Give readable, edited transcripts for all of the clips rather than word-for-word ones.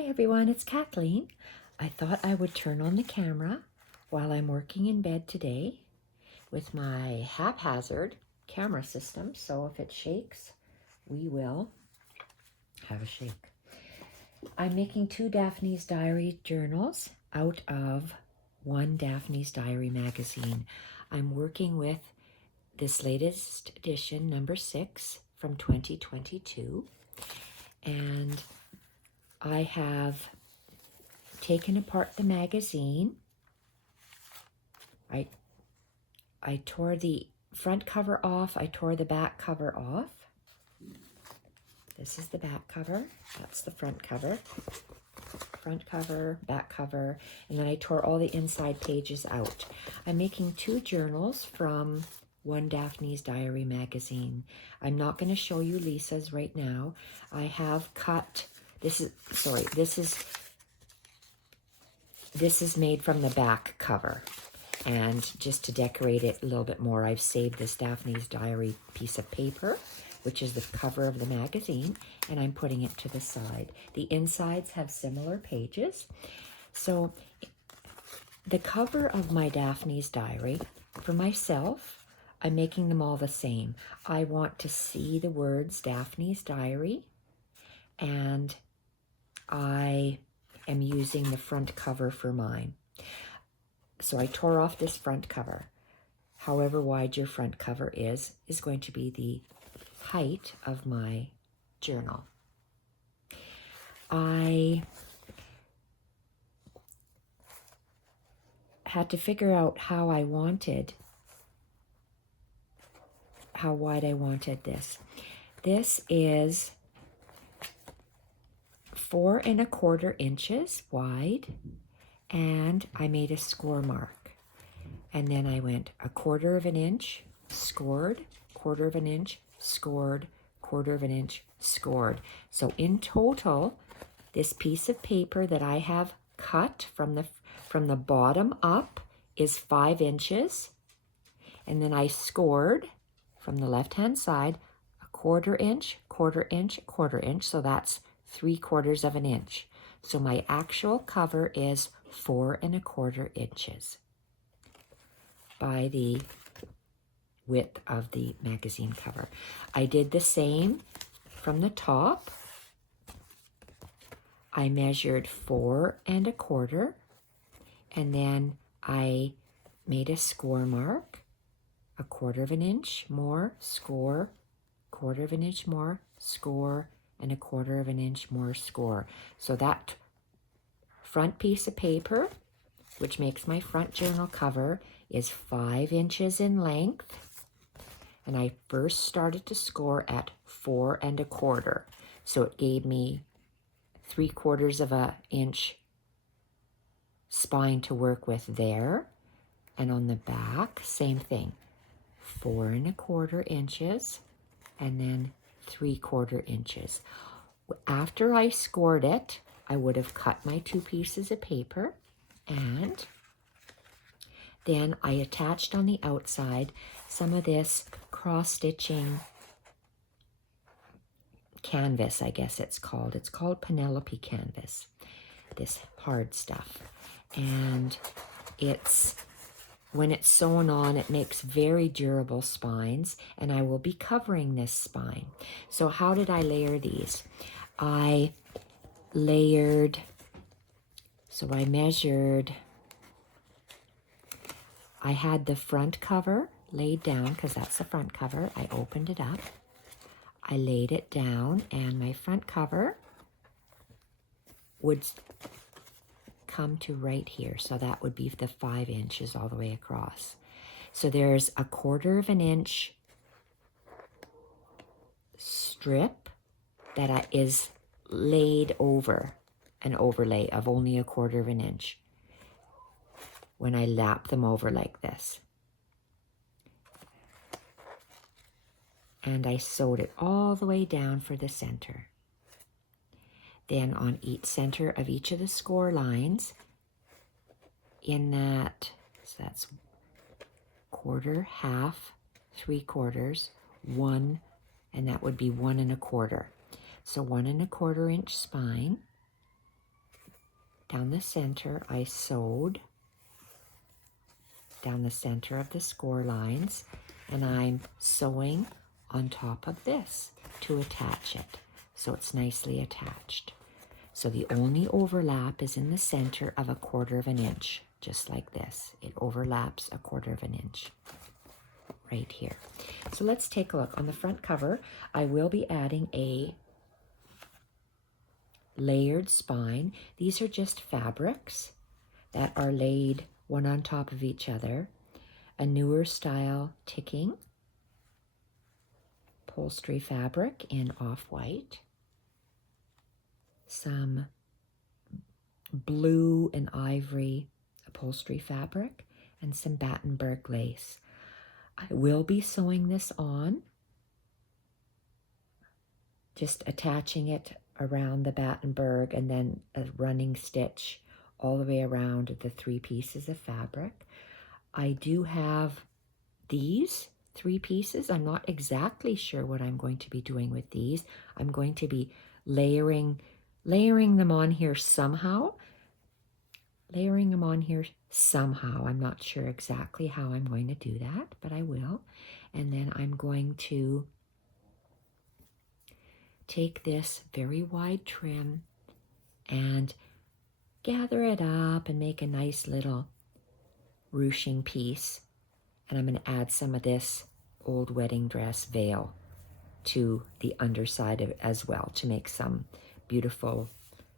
Hi everyone, it's Kathleen. I thought I would turn on the camera while I'm working in bed today with my haphazard camera system. So if it shakes, we will have a shake. I'm making 2 Daphne's Diary journals out of 1 Daphne's Diary magazine. I'm working with this latest edition, number 6 from 2022. And I have taken apart the magazine. I tore the front cover off. I tore the back cover off. This is the back cover. That's the front cover. Front cover, back cover, and then I tore all the inside pages out. I'm making 2 journals from 1 Daphne's Diary magazine. I'm not going to show you Lisa's right now. I have cut, this is made from the back cover. And just to decorate it a little bit more, I've saved this Daphne's Diary piece of paper, which is the cover of the magazine, and I'm putting it to the side. The insides have similar pages. So the cover of my Daphne's Diary, for myself, I'm making them all the same. I want to see the words Daphne's Diary, and I am using the front cover for mine. So I tore off this front cover. However wide your front cover is going to be the height of my journal. I had to figure out how wide I wanted this. This is 4 1/4 inches wide, and I made a score mark. And then I went 1/4 inch, scored, 1/4 inch, scored, 1/4 inch, scored. So in total, this piece of paper that I have cut from the bottom up is 5 inches. And then I scored from the left-hand side 1/4 inch, 1/4 inch, 1/4 inch. So that's 3/4 inch. So my actual cover is 4 1/4 inches by the width of the magazine cover. I did the same from the top. I measured 4 1/4, and then I made a score mark, 1/4 inch more, score, 1/4 inch more, score, and 1/4 inch more, score. So that front piece of paper, which makes my front journal cover, is 5 inches in length. And I first started to score at 4 1/4. So it gave me 3/4 inch spine to work with there. And on the back, same thing, 4 1/4 inches, and then 3/4 inches. After I scored it, I would have cut my 2 pieces of paper, and then I attached on the outside some of this cross-stitching canvas, I guess it's called. It's called Penelope canvas, this hard stuff. And when it's sewn on, it makes very durable spines, and I will be covering this spine. So how did I layer these? I layered, so I measured, I had the front cover laid down, because that's the front cover. I opened it up, I laid it down, and my front cover would come to right here. So that would be the 5 inches all the way across. So there's 1/4 inch strip that is laid over an overlay of only 1/4 inch when I lap them over like this. And I sewed it all the way down for the center. Then on each center of each of the score lines, in that, so that's 1/4, 1/2, 3/4, 1, and that would be 1 1/4. So 1 1/4 inch spine, down the center, I sewed down the center of the score lines, and I'm sewing on top of this to attach it, so it's nicely attached. So the only overlap is in the center of 1/4 of an inch, just like this. It overlaps 1/4 of an inch right here. So let's take a look. On the front cover, I will be adding a layered spine. These are just fabrics that are laid one on top of each other. A newer style ticking upholstery fabric in off-white. Some blue and ivory upholstery fabric, and some Battenberg lace. I will be sewing this on, just attaching it around the Battenberg and then a running stitch all the way around the 3 pieces of fabric. I do have these 3 pieces. I'm not exactly sure what I'm going to be doing with these. I'm going to be layering them on here somehow. I'm not sure exactly how I'm going to do that, but I will. And then I'm going to take this very wide trim and gather it up and make a nice little ruching piece. And I'm going to add some of this old wedding dress veil to the underside of it as well to make some beautiful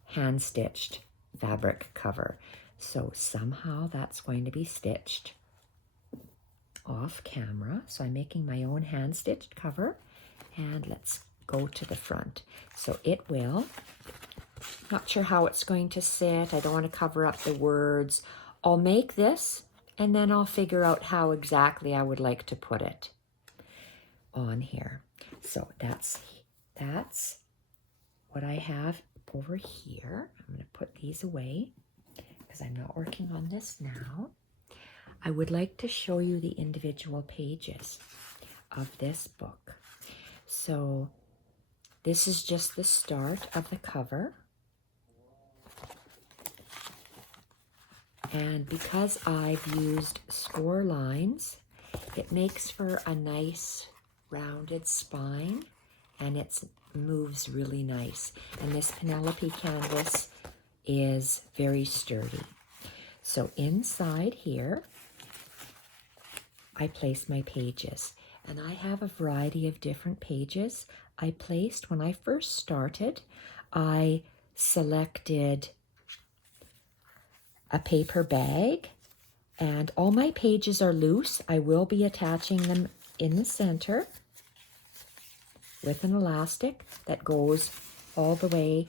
hand-stitched fabric cover. So somehow that's going to be stitched off camera. So I'm making my own hand-stitched cover, and let's go to the front. So it will, not sure how it's going to sit. I don't want to cover up the words. I'll make this and then I'll figure out how exactly I would like to put it on here. So that's what I have over here. I'm going to put these away because I'm not working on this now. I would like to show you the individual pages of this book. So this is just the start of the cover. And because I've used score lines, it makes for a nice rounded spine, and it moves really nice. And this Penelope canvas is very sturdy. So inside here, I place my pages, and I have a variety of different pages I placed. When I first started, I selected a paper bag, and all my pages are loose. I will be attaching them in the center with an elastic that goes all the way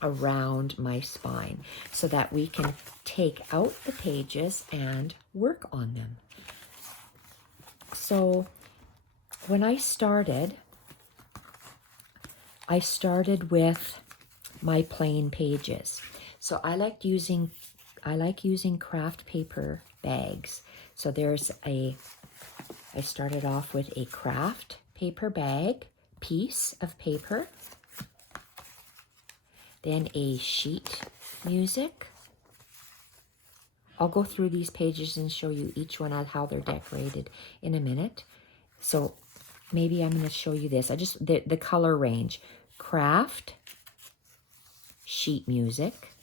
around my spine so that we can take out the pages and work on them. So when I started with my plain pages. So I like using craft paper bags. So I started off with a craft paper bag piece of paper, then a sheet music. I'll go through these pages and show you each one on how they're decorated in a minute. So maybe I'm going to show you this. The color range: craft, sheet music,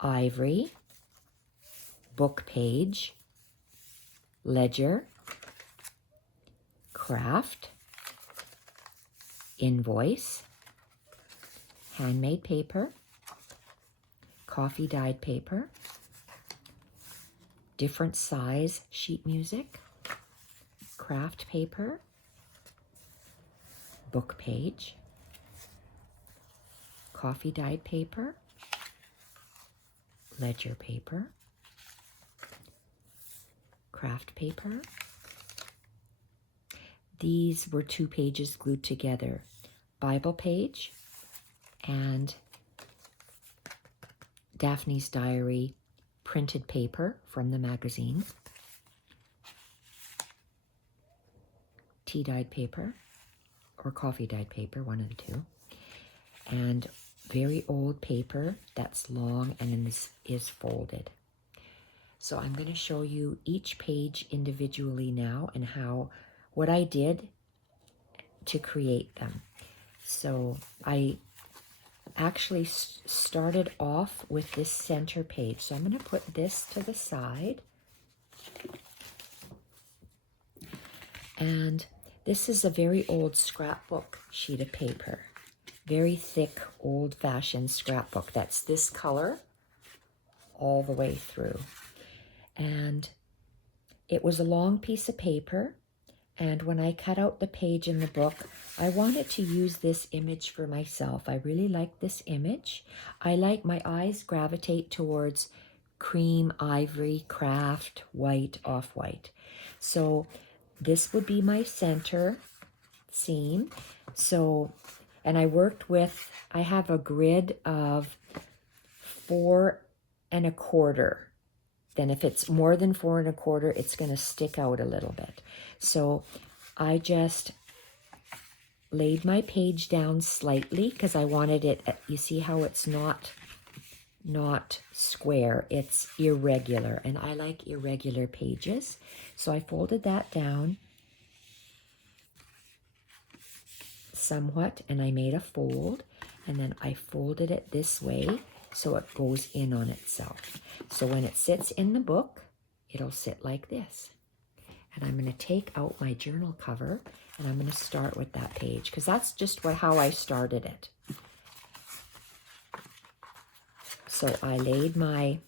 ivory, book page, ledger, craft, invoice, handmade paper, coffee dyed paper, different size sheet music, craft paper, book page, coffee dyed paper, ledger paper, craft paper. These were 2 pages glued together: Bible page and Daphne's diary printed paper from the magazine, tea dyed paper or coffee dyed paper, one of the two, and very old paper that's long and is folded. So I'm going to show you each page individually now and what I did to create them. So I actually started off with this center page. So I'm going to put this to the side. And this is a very old scrapbook sheet of paper. Very thick, old-fashioned scrapbook. That's this color all the way through. And it was a long piece of paper. And when I cut out the page in the book, I wanted to use this image for myself. I really like this image. I like my eyes gravitate towards cream, ivory, craft, white, off-white. So this would be my center seam. So, and I have a grid of 4 1/4. Then if it's more than 4 1/4, it's going to stick out a little bit. So I just laid my page down slightly because I wanted it, you see how it's not square, it's irregular, and I like irregular pages. So I folded that down somewhat, and I made a fold, and then I folded it this way so it goes in on itself. So when it sits in the book, it'll sit like this. And I'm going to take out my journal cover, and I'm going to start with that page because that's just how I started it. So I laid my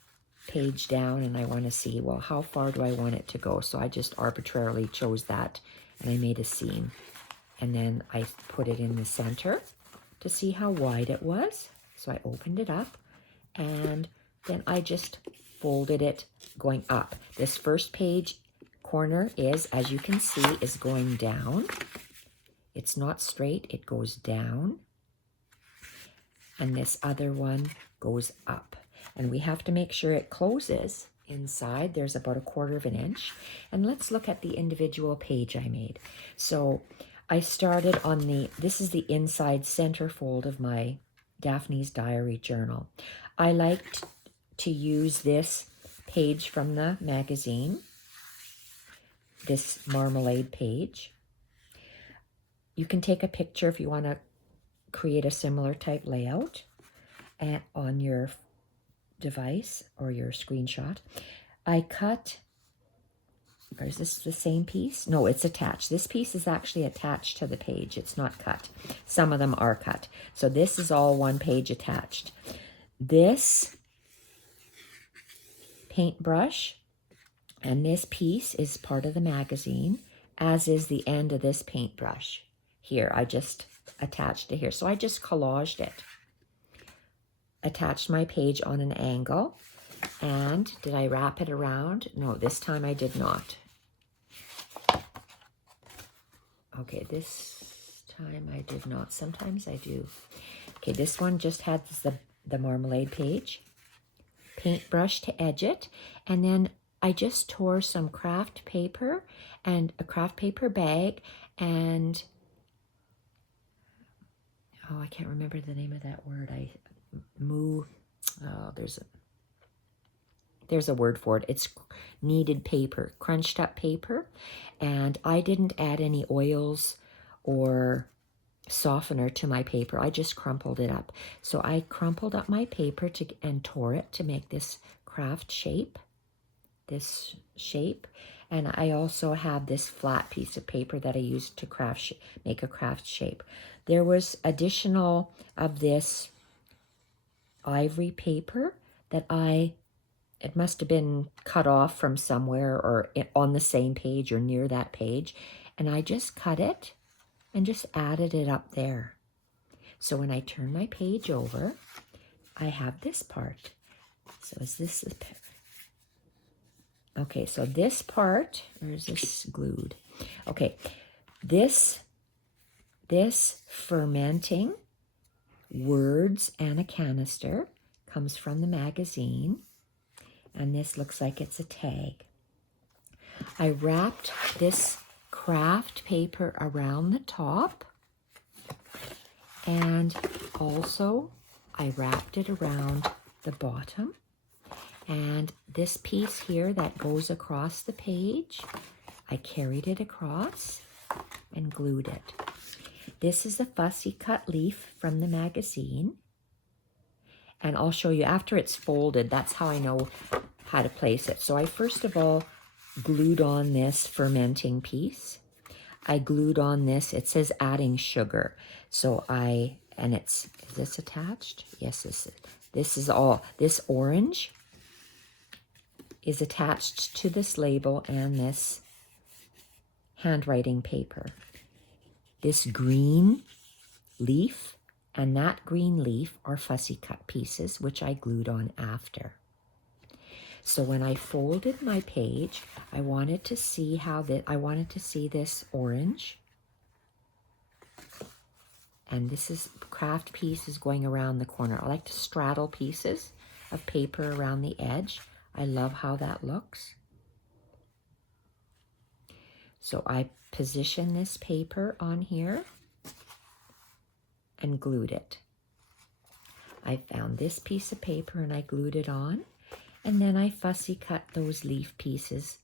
page down, and I want to see, well, how far do I want it to go? So I just arbitrarily chose that, and I made a seam. And then I put it in the center to see how wide it was. So I opened it up, and then I just folded it going up. This first page corner is, as you can see, is going down. It's not straight, it goes down. And this other one goes up. And we have to make sure it closes inside. There's about 1/4 inch. And let's look at the individual page I made. So I started on this is the inside center fold of my Daphne's Diary Journal. I liked to use this page from the magazine, this marmalade page. You can take a picture if you want to create a similar type layout on your device or your screenshot. I cut, or is this the same piece? No, it's attached. This piece is actually attached to the page. It's not cut. Some of them are cut. So this is all one page attached. This paintbrush and this piece is part of the magazine, as is the end of this paintbrush. Here, I just attached it here. So I just collaged it. Attached my page on an angle. And did I wrap it around? No, this time I did not. Okay, this time I did not. Sometimes I do. Okay, this one just had the marmalade page. Paintbrush to edge it. And then I just tore some craft paper and a craft paper bag and, oh, I can't remember the name of that word. There's a word for it. It's kneaded paper, crunched up paper. And I didn't add any oils or softener to my paper. I just crumpled it up. So I crumpled up my paper and tore it to make this craft shape, And I also have this flat piece of paper that I used to make a craft shape. There was additional of this ivory paper that it must have been cut off from somewhere or on the same page or near that page. And I just cut it and just added it up there. So when I turn my page over, I have this part. So is this the... Okay, so this part, or is this glued? Okay, this fermenting words and a canister comes from the magazine, and this looks like it's a tag. I wrapped this craft paper around the top, and also I wrapped it around the bottom. And this piece here that goes across the page, I carried it across and glued it. This is a fussy cut leaf from the magazine. And I'll show you after it's folded, that's how I know how to place it. So I first of all glued on this fermenting piece. I glued on this, it says adding sugar. So and is this attached? Yes, this is all, this orange is attached to this label and this handwriting paper. This green leaf and that green leaf are fussy cut pieces, which I glued on after. So when I folded my page, I wanted to see this orange. And this is craft pieces going around the corner. I like to straddle pieces of paper around the edge. I love how that looks. So I positioned this paper on here and glued it. I found this piece of paper and I glued it on, and then I fussy cut those leaf pieces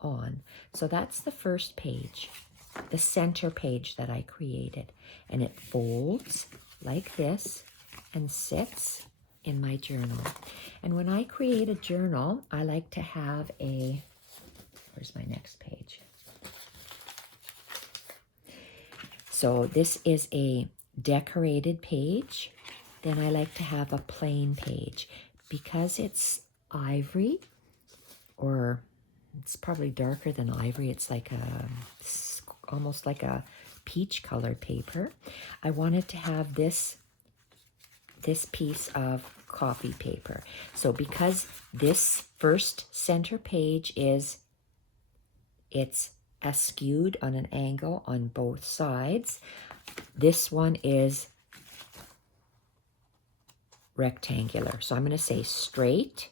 on. So that's the first page, the center page that I created, and it folds like this and sits in my journal. And when I create a journal, I like to have where's my next page? So this is a decorated page. Then I like to have a plain page. Because it's ivory, or it's probably darker than ivory, it's like almost like a peach colored paper. I wanted to have this piece of copy paper. So because this first center page it's askewed on an angle on both sides, this one is rectangular. So I'm going to say straight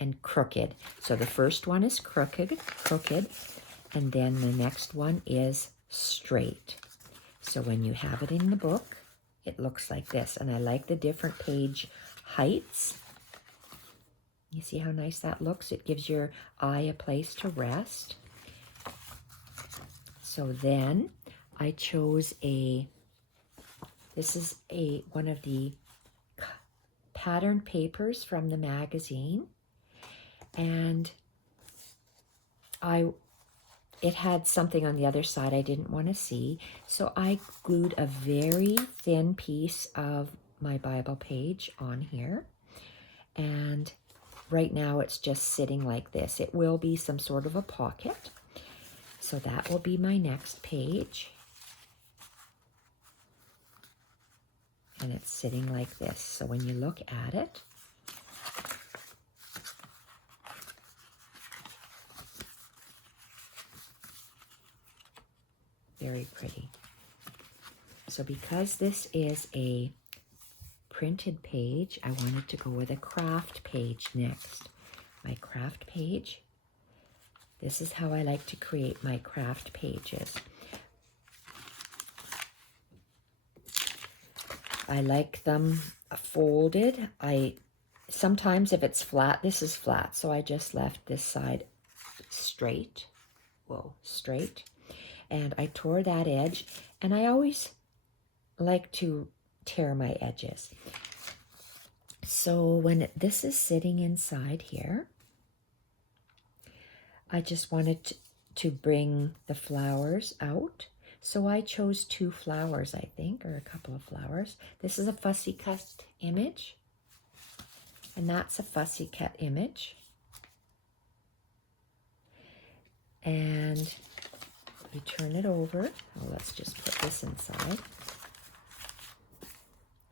and crooked. So the first one is crooked, and then the next one is straight. So when you have it in the book, it looks like this. And I like the different page heights. You see how nice that looks? It gives your eye a place to rest. So then I chose this is one of the patterned papers from the magazine, and it had something on the other side I didn't want to see, so I glued a very thin piece of my Bible page on here, and right now it's just sitting like this. It will be some sort of a pocket, so that will be my next page. And it's sitting like this. So when you look at it, very pretty. So because this is a printed page, I wanted to go with a craft page next. My craft page. This is how I like to create my craft pages. I like them folded. Sometimes if it's flat, this is flat, so I just left this side straight. Straight. And I tore that edge, and I always like to tear my edges. So when this is sitting inside here, I just wanted to bring the flowers out. So I chose 2 flowers, I think, or a couple of flowers. This is a fussy cut image, and that's a fussy cut image. And you turn it over. Oh, let's just put this inside.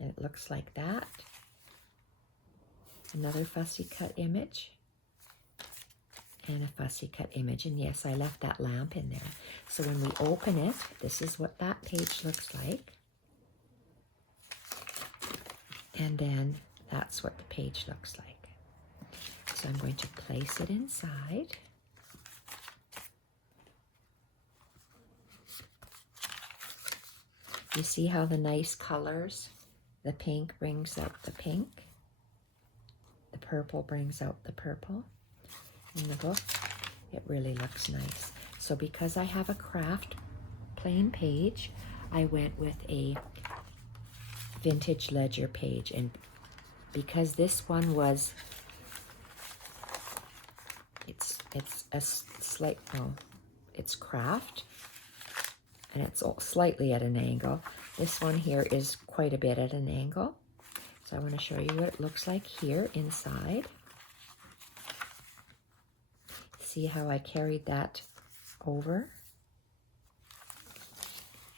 And it looks like that. Another fussy cut image. And a fussy cut image. And yes, I left that lamp in there. So when we open it, this is what that page looks like. And then that's what the page looks like. So I'm going to place it inside. You see how the nice colors The pink brings out the pink. The purple brings out the purple in the book. It really looks nice. So because I have a craft plain page, I went with a vintage ledger page. And because this one was, it's a slight, oh, it's craft, and it's slightly at an angle. This one here is quite a bit at an angle. So I want to show you what it looks like here inside. See how I carried that over?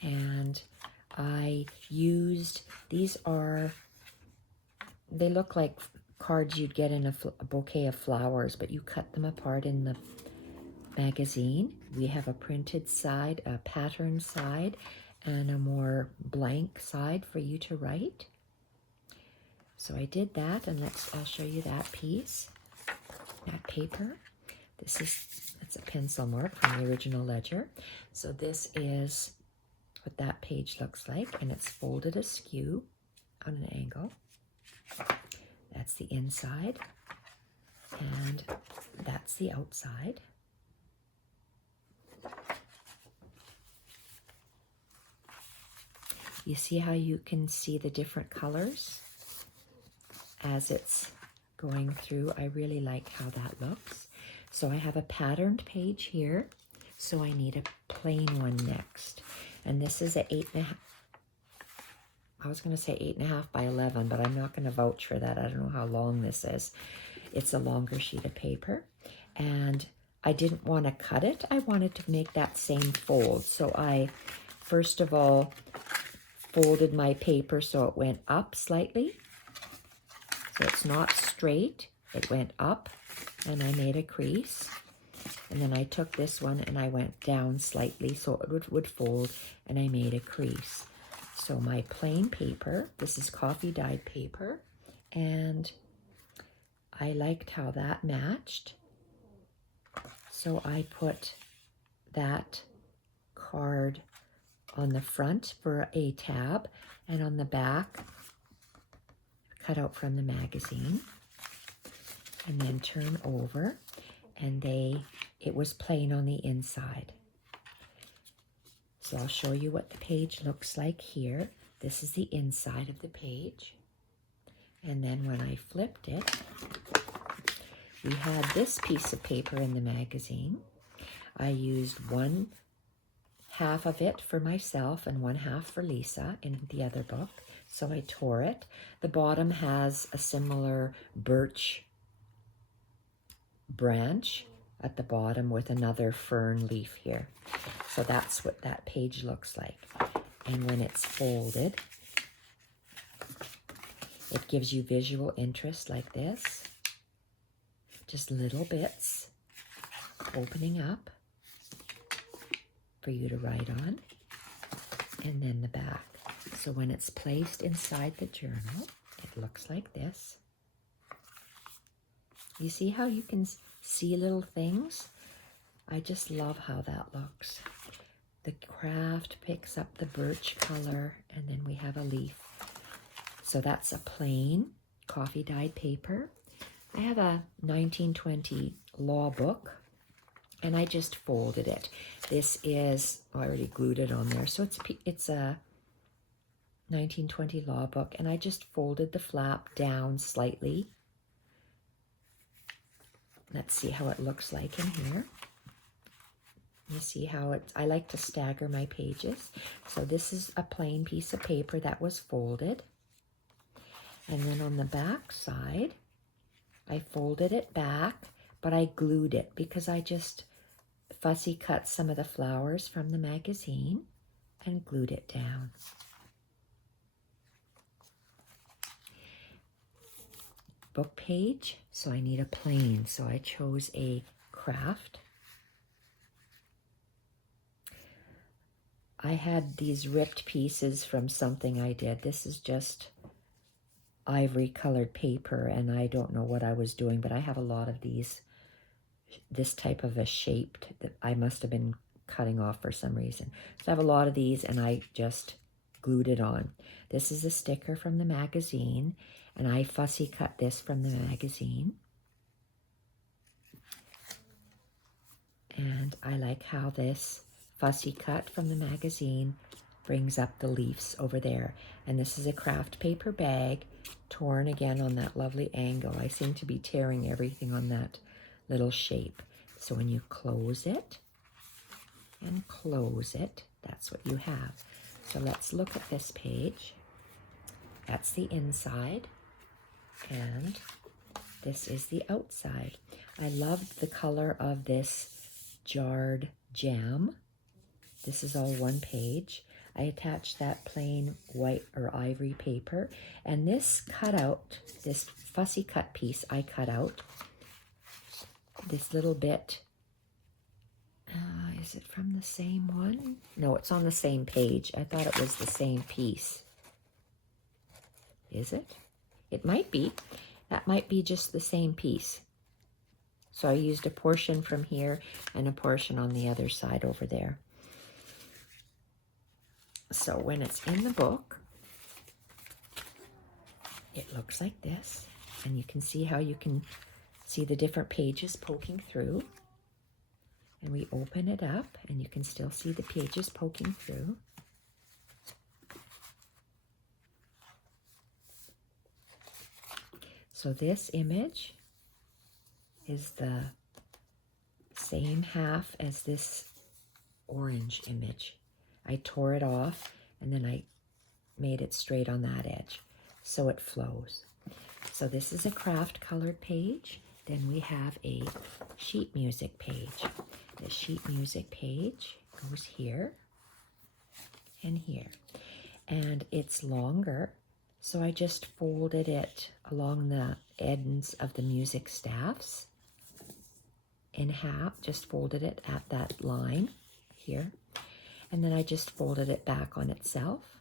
And I used, these are, they look like cards you'd get in a bouquet of flowers, but you cut them apart in the magazine. We have a printed side, a pattern side, and a more blank side for you to write. So I did that, and I'll show you that piece, that paper. It's a pencil mark from the original ledger. So this is what that page looks like, and it's folded askew on an angle. That's the inside, and that's the outside. You see how you can see the different colors as it's going through? I really like how that looks. So I have a patterned page here, so I need a plain one next. And this is a 8.5, I was going to say 8.5 by 11, but I'm not going to vouch for that. I don't know how long this is. It's a longer sheet of paper, and I didn't want to cut it. I wanted to make that same fold. So I, first of all, folded my paper so it went up slightly. So it's not straight, it went up, and I made a crease. And then I took this one and I went down slightly so it would fold, and I made a crease. So my plain paper, this is coffee dyed paper, and I liked how that matched. So I put that card on the front for a tab, and on the back, cut out from the magazine, and then turn over, and it was plain on the inside. So I'll show you what the page looks like here. This is the inside of the page. And then when I flipped it, we had this piece of paper in the magazine. I used 1/2 of it for myself and 1/2 for Lisa in the other book. So I tore it. The bottom has a similar birch branch at the bottom with another fern leaf here. So that's what that page looks like. And when it's folded, it gives you visual interest like this. Just little bits opening up for you to write on. And then the back. So when it's placed inside the journal, it looks like this. You see how you can see little things? I just love how that looks. The craft picks up the birch color, and then we have a leaf. So that's a plain coffee dyed paper. I have a 1920 law book, and I just folded it. This is, I already glued it on there, so it's a 1920 law book, and I just folded the flap down slightly. Let's see how it looks like in here. You see how I like to stagger my pages. So this is a plain piece of paper that was folded. And then on the back side, I folded it back, but I glued it because I just fussy cut some of the flowers from the magazine and glued it down. Book page, so I need a plain, so I chose a craft. I had these ripped pieces from something I did. This is just ivory colored paper, and I don't know what I was doing, but I have a lot of these, this type of a shaped that I must have been cutting off for some reason. So I have a lot of these, and I just glued it on. This is a sticker from the magazine, and I fussy cut this from the magazine. And I like how this fussy cut from the magazine brings up the leaves over there. And this is a craft paper bag, torn again on that lovely angle. I seem to be tearing everything on that little shape. So when you close it and close it, that's what you have. So let's look at this page. That's the inside, and this is the outside. I loved the color of this jarred jam. This is all one page. I attached that plain white or ivory paper, and this cutout, this fussy cut piece I cut out, this little bit, is it from the same one? No, it's on the same page. I thought it was the same piece. Is it? It might be. That might be just the same piece. So I used a portion from here and a portion on the other side over there. So when it's in the book, it looks like this. And you can see how you can see the different pages poking through. And we open it up, and you can still see the pages poking through. So this image is the same half as this orange image. I tore it off, and then I made it straight on that edge, so it flows. So this is a craft colored page. Then we have a sheet music page. The sheet music page goes here and here. And it's longer, so I just folded it along the ends of the music staffs in half, just folded it at that line here. And then I just folded it back on itself.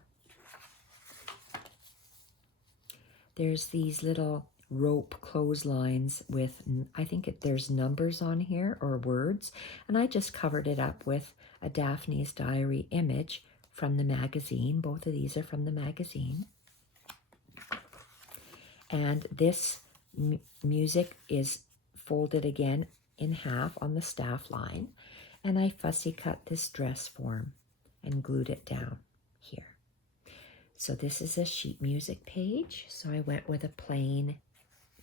There's these little rope clotheslines with, I think there's numbers on here or words, and I just covered it up with a Daphne's Diary image from the magazine. Both of these are from the magazine. And this music is folded again in half on the staff line, and I fussy cut this dress form and glued it down here. So this is a sheet music page, so I went with a plain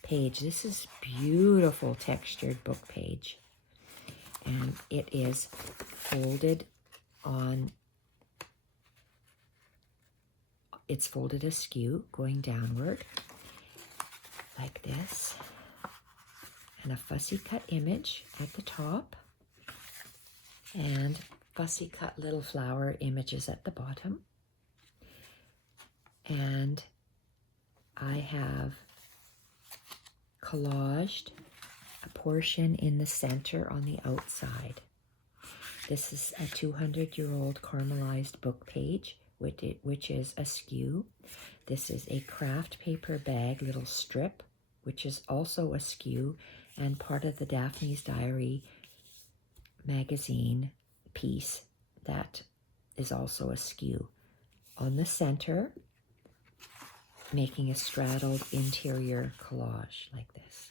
page. This is beautiful textured book page, and it is folded on, it's folded askew going downward like this, and a fussy cut image at the top, and fussy cut little flower images at the bottom. And I have collaged a portion in the center on the outside. This is a 200-year-old caramelized book page, which is askew. This is a craft paper bag little strip, which is also askew, and part of the Daphne's Diary magazine piece that is also askew. On the center, making a straddled interior collage like this.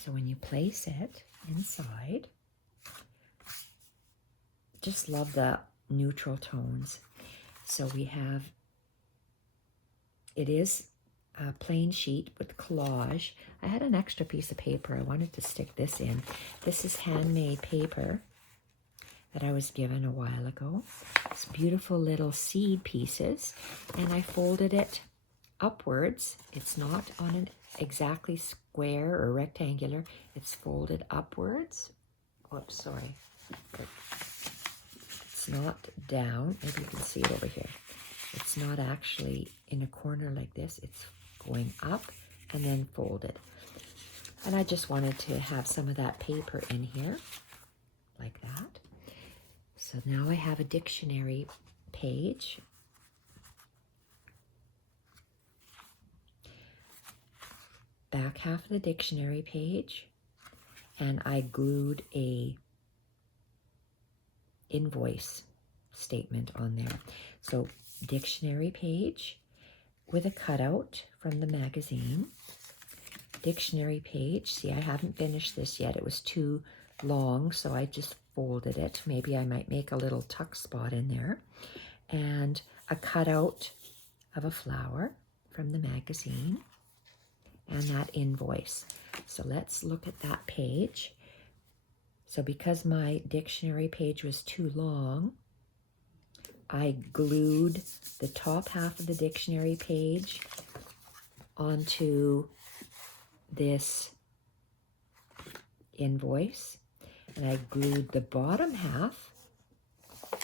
So when you place it inside, just love the neutral tones. So we have, it is a plain sheet with collage. I had an extra piece of paper. I wanted to stick this in. This is handmade paper that I was given a while ago. It's beautiful little seed pieces, and I folded it upwards. It's not on an exactly square or rectangular. It's folded upwards. Whoops, sorry. It's not down. Maybe you can see it over here. It's not actually in a corner like this. It's going up and then folded. And I just wanted to have some of that paper in here, like that. So now I have a dictionary page. Back half of the dictionary page, and I glued a invoice statement on there. So dictionary page with a cutout from the magazine. Dictionary page. See, I haven't finished this yet. It was too long, so I just folded it. Maybe I might make a little tuck spot in there. And a cutout of a flower from the magazine. And that invoice. So let's look at that page. So because my dictionary page was too long, I glued the top half of the dictionary page onto this invoice, and I glued the bottom half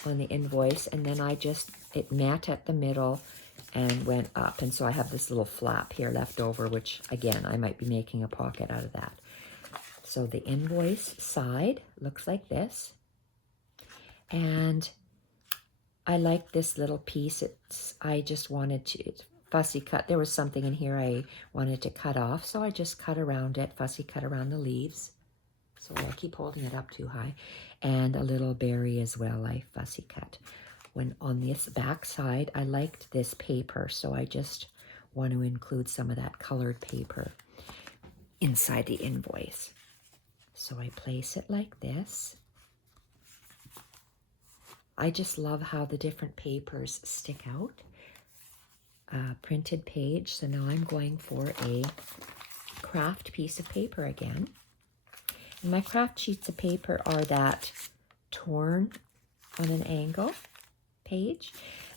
on the invoice, and then it met at the middle and went up, and so I have this little flap here left over, which again I might be making a pocket out of that. So the invoice side looks like this, and I like this little piece. I just wanted to fussy cut. There was something in here I wanted to cut off, so I just cut around it, fussy cut around the leaves. So I keep holding it up too high. And a little berry as well, I fussy cut. When on this back side, I liked this paper, so I just want to include some of that colored paper inside the invoice. So I place it like this. I just love how the different papers stick out. Printed page. So now I'm going for a craft piece of paper again. And my craft sheets of paper are that torn on an angle page.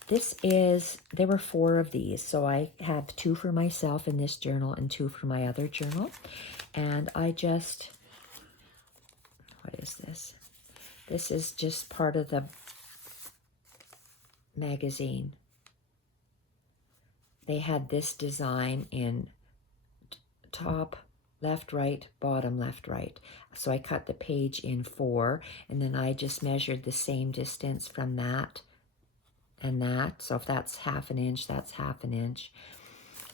There were 4 of these. So I have 2 for myself in this journal and 2 for my other journal. And what is this? This is just part of the magazine. They had this design in top, left, right, bottom, left, right. So I cut the page in 4, and then I just measured the same distance from that and that. So if that's ½ inch, that's ½ inch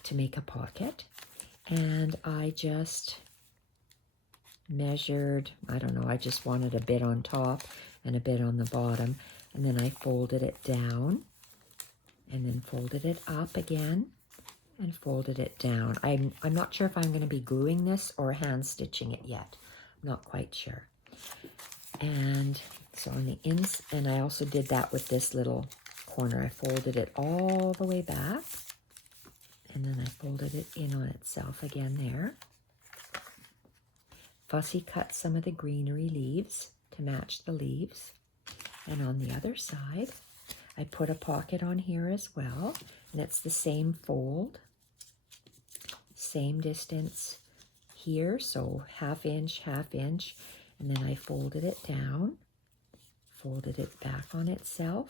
to make a pocket. And I just measured, I don't know, I just wanted a bit on top and a bit on the bottom. And then I folded it down and then folded it up again and folded it down. I'm not sure if I'm going to be gluing this or hand stitching it yet. I'm not quite sure. And so on the and I also did that with this little corner. I folded it all the way back, and then I folded it in on itself again there. Fussy cut some of the greenery leaves to match the leaves. And on the other side, I put a pocket on here as well, and it's the same fold, same distance here, so ½ inch, ½ inch, and then I folded it down, folded it back on itself,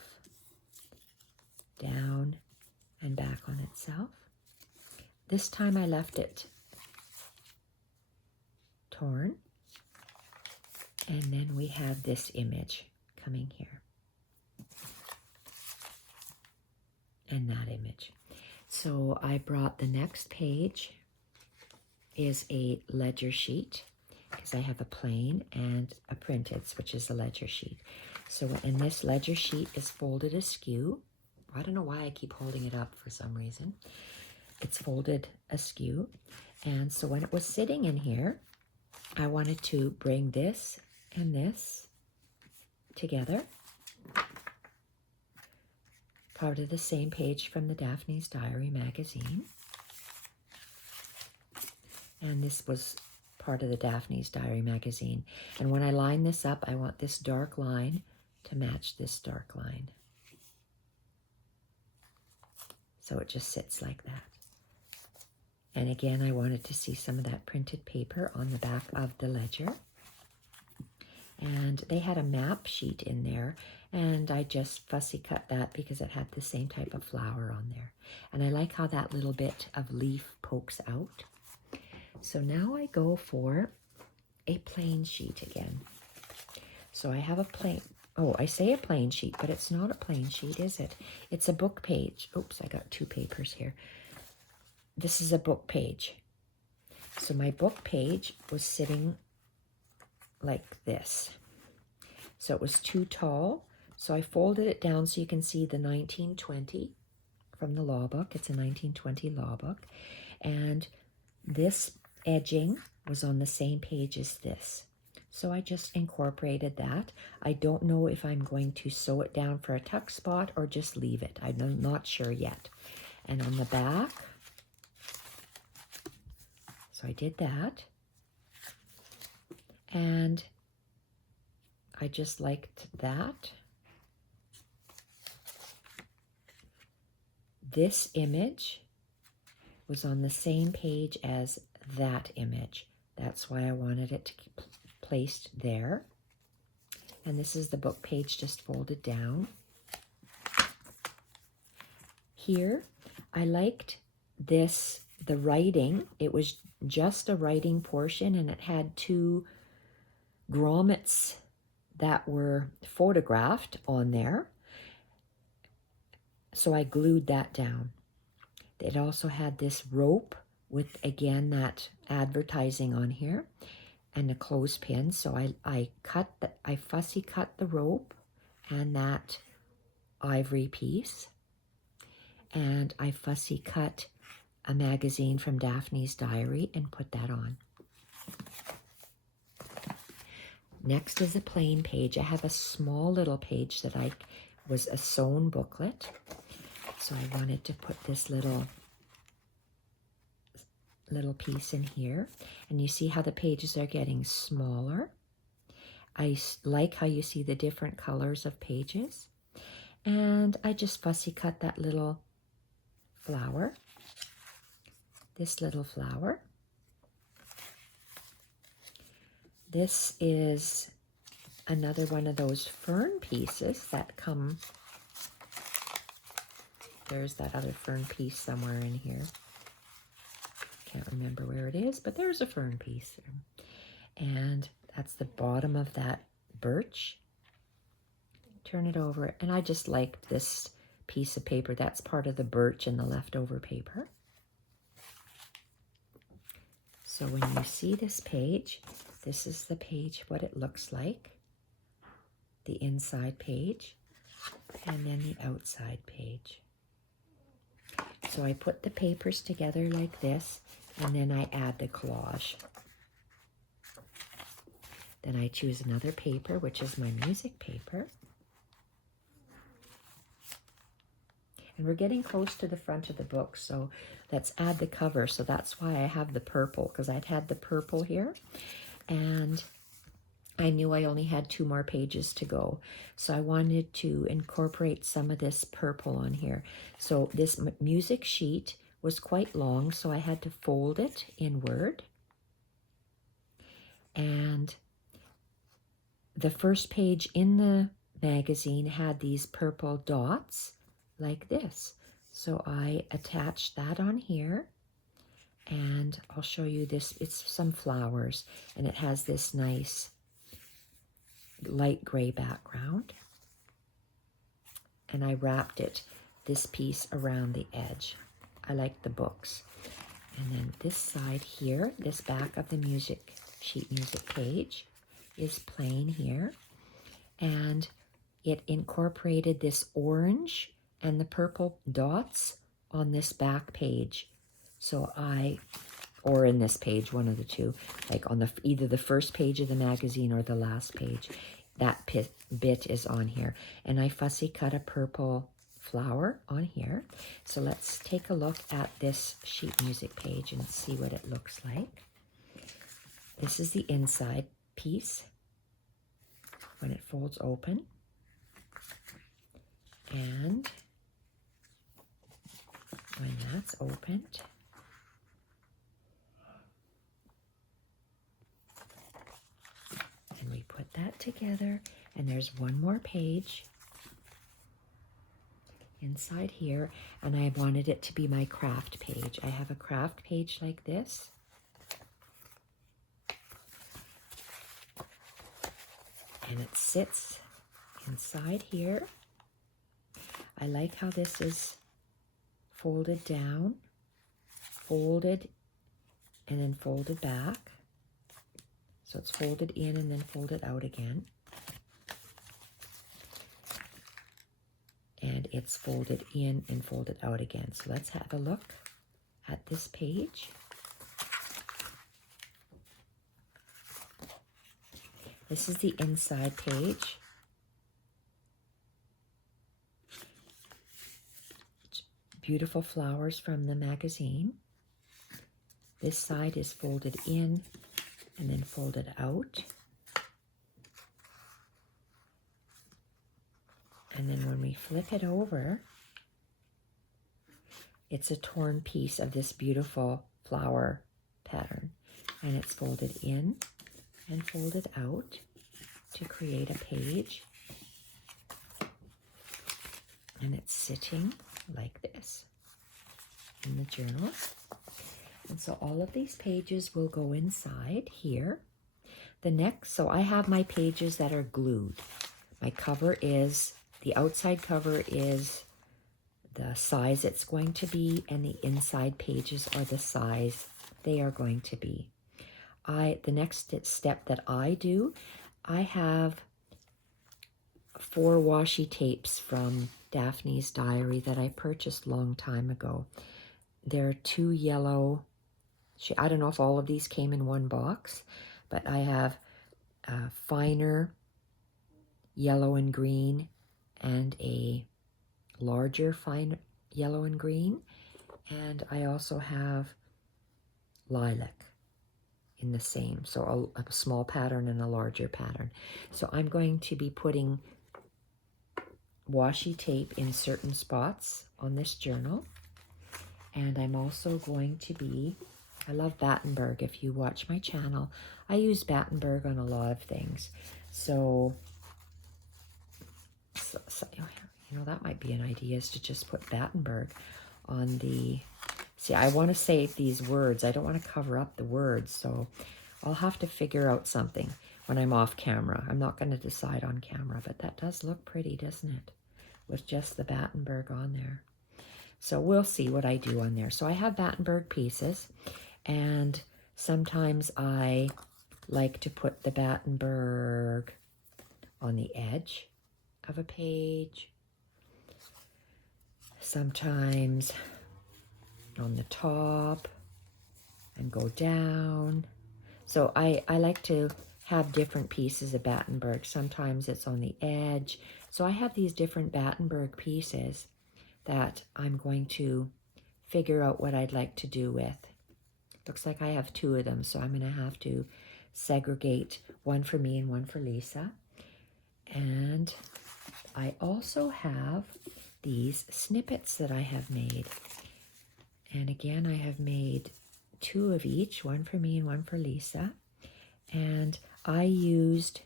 down and back on itself. This time I left it torn, and then we have this image coming here. And that image. So I brought the next page is a ledger sheet, because I have a plain and a printed, which is a ledger sheet. So in this ledger sheet is folded askew. I don't know why I keep holding it up for some reason. It's folded askew. And so when it was sitting in here, I wanted to bring this and this together. Part of the same page from the Daphne's Diary magazine. And this was part of the Daphne's Diary magazine. And when I line this up, I want this dark line to match this dark line. So it just sits like that. And again, I wanted to see some of that printed paper on the back of the ledger. And they had a map sheet in there, and I just fussy cut that because it had the same type of flower on there. And I like how that little bit of leaf pokes out. So now I go for a plain sheet again. So I have a plain, I say a plain sheet, but it's not a plain sheet, is it? It's a book page. Oops, I got 2 papers here. This is a book page. So my book page was sitting like this. So it was too tall. So I folded it down so you can see the 1920 from the law book. It's a 1920 law book. And this edging was on the same page as this. So I just incorporated that. I don't know if I'm going to sew it down for a tuck spot or just leave it. I'm not sure yet. And on the back, so I did that. And I just liked that. This image was on the same page as that image. That's why I wanted it to be placed there. And this is the book page just folded down. Here, I liked this, the writing. It was just a writing portion, and it had two grommets that were photographed on there. So I glued that down. It also had this rope with, again, that advertising on here and a clothespin. So I fussy cut the rope and that ivory piece. And I fussy cut a magazine from Daphne's diary and put that on. Next is a plain page. I have a small little page that was a sewn booklet. So I wanted to put this little piece in here. And you see how the pages are getting smaller. I like how you see the different colors of pages. And I just fussy cut that little flower. This little flower. This is another one of those fern pieces that come. There's that other fern piece somewhere in here. Can't remember where it is, but there's a fern piece. And that's the bottom of that birch. Turn it over, and I just liked this piece of paper. That's part of the birch and the leftover paper. So when you see this page, this is the page, what it looks like. The inside page, and then the outside page. So I put the papers together like this, and then I add the collage. Then I choose another paper, which is my music paper. And we're getting close to the front of the book, so let's add the cover. So that's why I have the purple, because I'd had the purple here, and I knew I only had 2 more pages to go. So I wanted to incorporate some of this purple on here. So this music sheet was quite long, so I had to fold it inward. And the first page in the magazine had these purple dots like this. So I attached that on here, and I'll show you this. It's some flowers, and it has this nice light gray background. And I wrapped this piece around the edge. I like the books. And then this side here, this back of the sheet music page is plain here. And it incorporated this orange and the purple dots on this back page. So or in this page, one of the two, like on either the first page of the magazine or the last page, that bit is on here. And I fussy cut a purple flower on here. So let's take a look at this sheet music page and see what it looks like. This is the inside piece when it folds open. And when that's opened, and we put that together, and there's one more page inside here, and I wanted it to be my craft page. I have a craft page like this. And it sits inside here. I like how this is folded down, folded, and then folded back. So it's folded in and then folded out again. And and it's folded in and folded out again. So let's have a look at this page. This is the inside page. Beautiful flowers from the magazine. This side is folded in and then folded out. And then when we flip it over, it's a torn piece of this beautiful flower pattern. And it's folded in and folded out to create a page. And it's sitting like this in the journal. And so all of these pages will go inside here. The next, so I have my pages that are glued. My cover is, the outside cover is the size it's going to be, and the inside pages are the size they are going to be. The next step that I do, I have 4 washi tapes from Daphne's diary that I purchased a long time ago. There are 2 yellow, I don't know if all of these came in one box, but I have finer yellow and green and a larger fine yellow and green. And I also have lilac in the same, so a small pattern and a larger pattern. So I'm going to be putting washi tape in certain spots on this journal. And I'm also going to be, I love Battenberg. If you watch my channel, I use Battenberg on a lot of things. So you know, that might be an idea, is to just put Battenberg on the, see, I want to save these words. I don't want to cover up the words, so I'll have to figure out something when I'm off camera. I'm not going to decide on camera, but that does look pretty, doesn't it? With just the Battenberg on there. So we'll see what I do on there. So I have Battenberg pieces, and sometimes I like to put the Battenberg on the edge of a page. Sometimes on the top and go down. So I like to have different pieces of Battenberg. Sometimes it's on the edge. So I have these different Battenberg pieces that I'm going to figure out what I'd like to do with. Looks like I have 2 of them, so I'm going to have to segregate one for me and one for Lisa. And I also have these snippets that I have made. And again, I have made 2 of each, one for me and one for Lisa. And I used,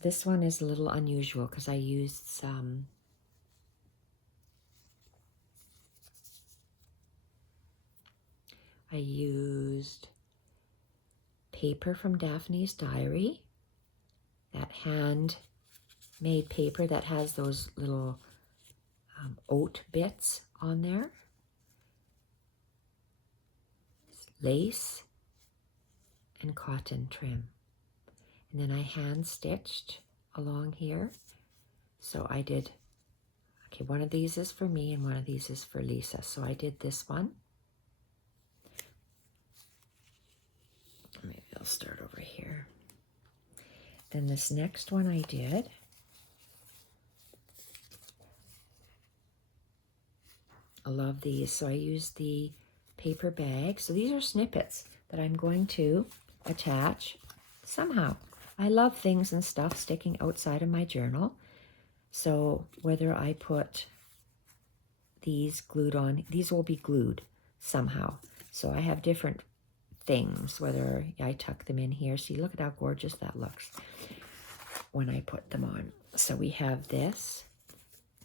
this one is a little unusual because I used some paper from Daphne's diary, that hand-made paper that has those little oat bits on there, lace, and cotton trim. And then I hand-stitched along here. So I did, okay, one of these is for me and one of these is for Lisa. So I did this one. Maybe I'll start over here. Then this next one I did, I love these. So I used the paper bag. So these are snippets that I'm going to attach somehow. I love things and stuff sticking outside of my journal. So whether I put these glued on, these will be glued somehow. So I have different things, whether I tuck them in here. See, look at how gorgeous that looks when I put them on. So we have this,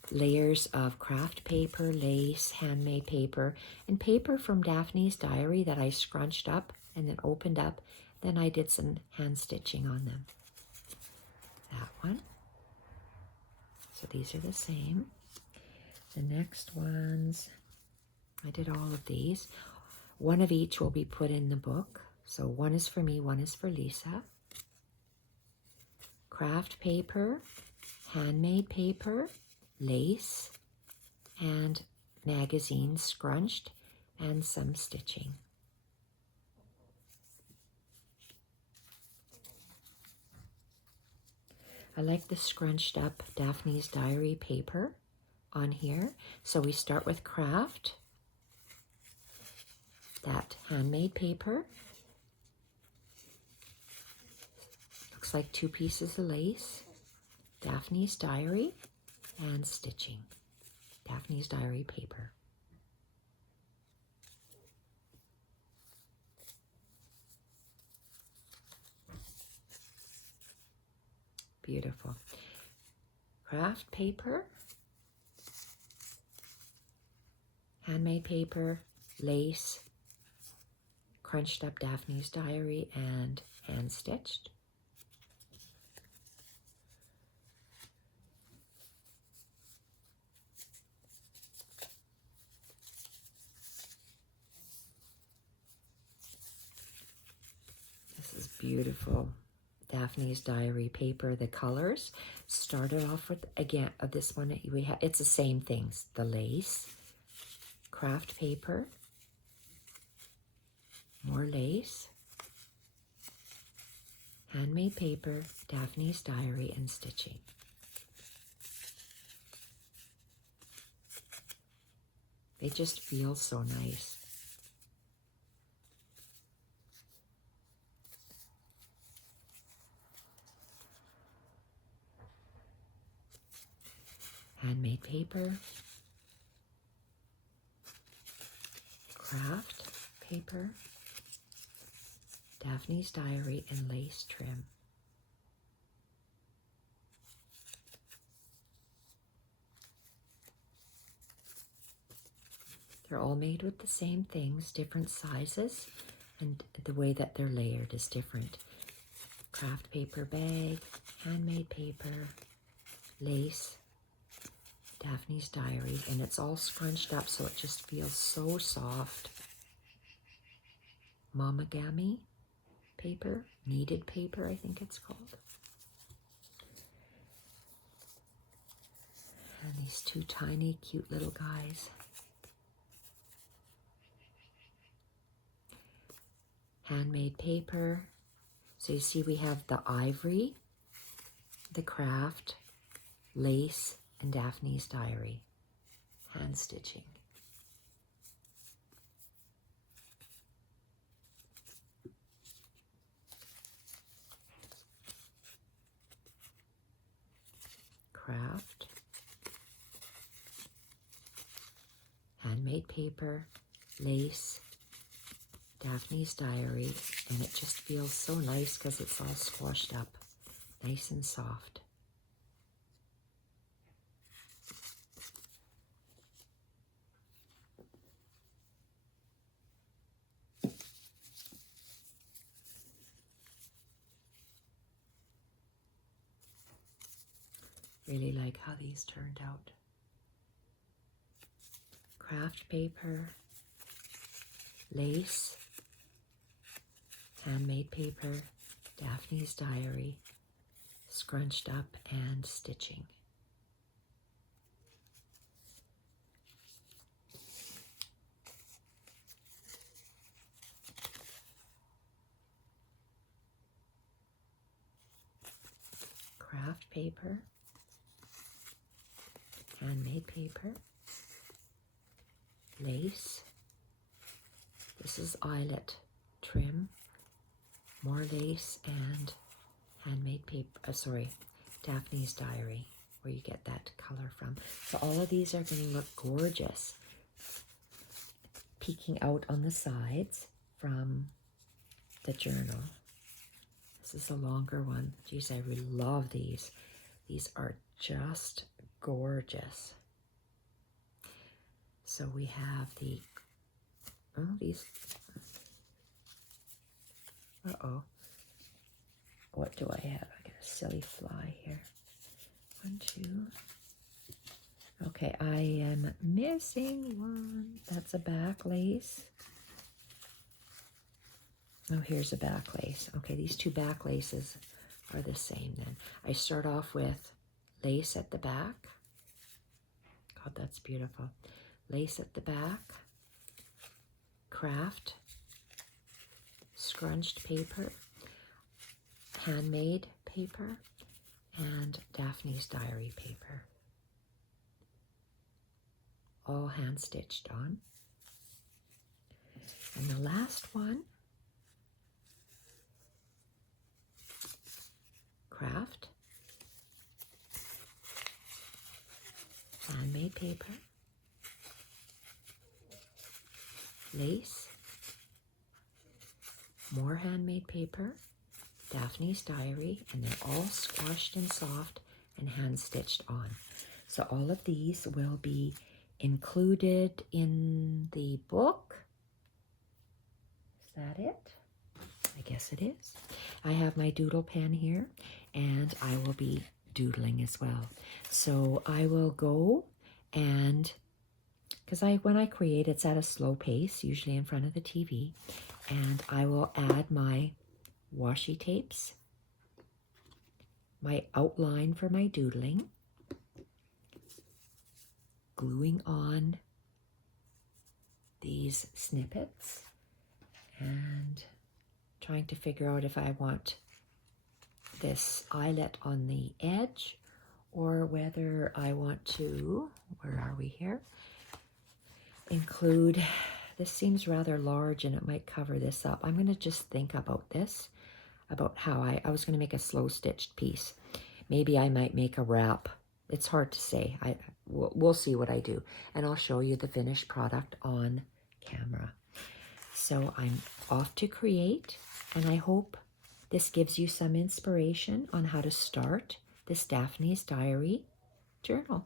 layers of craft paper, lace, handmade paper, and paper from Daphne's diary that I scrunched up and then opened up. Then I did some hand stitching on them. That one. So these are the same. The next ones, I did all of these. One of each will be put in the book. So one is for me, one is for Lisa. Craft paper, handmade paper, lace, and magazine scrunched, and some stitching. I like the scrunched up Daphne's Diary paper on here. So we start with craft, that handmade paper. Looks like 2 pieces of lace, Daphne's Diary, and stitching. Daphne's Diary paper. Beautiful. Craft paper, handmade paper, lace, crunched up Daphne's Diary, and hand stitched. This is beautiful. Daphne's Diary paper. The colors started off with, again, this one we have, it's the same things. The lace, craft paper, more lace, handmade paper, Daphne's Diary, and stitching. They just feel so nice. Handmade paper, craft paper, Daphne's Diary, and lace trim. They're all made with the same things, different sizes, and the way that they're layered is different. Craft paper bag, handmade paper, lace, Daphne's Diary, and it's all scrunched up so it just feels so soft. Momagami paper, kneaded paper, I think it's called. And these 2 tiny, cute little guys. Handmade paper. So you see we have the ivory, the craft, lace, and Daphne's Diary. Hand stitching. Craft, handmade paper, lace, Daphne's Diary, and it just feels so nice because it's all squashed up, nice and soft. Really like how these turned out. Craft paper, lace, handmade paper, Daphne's Diary, scrunched up, and stitching. Craft paper, handmade paper, lace. This is eyelet trim, more lace, and handmade paper, Daphne's Diary, where you get that color from. So all of these are going to look gorgeous, peeking out on the sides from the journal. This is a longer one. Geez, I really love these. These are just gorgeous. So we have the, what do I have? I got a silly fly here. 1, 2. Okay, I am missing one. That's a back lace. Oh, here's a back lace. Okay, these 2 back laces are the same then. I start off with lace at the back. God, that's beautiful. Lace at the back. Craft. Scrunched paper. Handmade paper. And Daphne's diary paper. All hand stitched on. And the last one, craft, handmade paper, lace, more handmade paper, Daphne's diary, and they're all squashed and soft and hand stitched on. So all of these will be included in the book. Is that it? I guess it is. I have my doodle pen here, and I will be doodling as well. So I will go and, because when I create, it's at a slow pace, usually in front of the TV, and I will add my washi tapes, my outline for my doodling, gluing on these snippets, and trying to figure out if I want this eyelet on the edge or whether I want to, where are we here, include, this seems rather large and it might cover this up. I'm going to just think about this, about how I was going to make a slow stitched piece. Maybe I might make a wrap. It's hard to say. We'll see what I do, and I'll show you the finished product on camera. So I'm off to create, and I hope this gives you some inspiration on how to start this Daphne's Diary journal.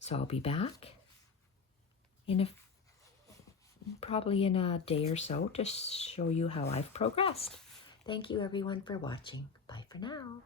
So I'll be back in probably in a day or so to show you how I've progressed. Thank you everyone for watching. Bye for now.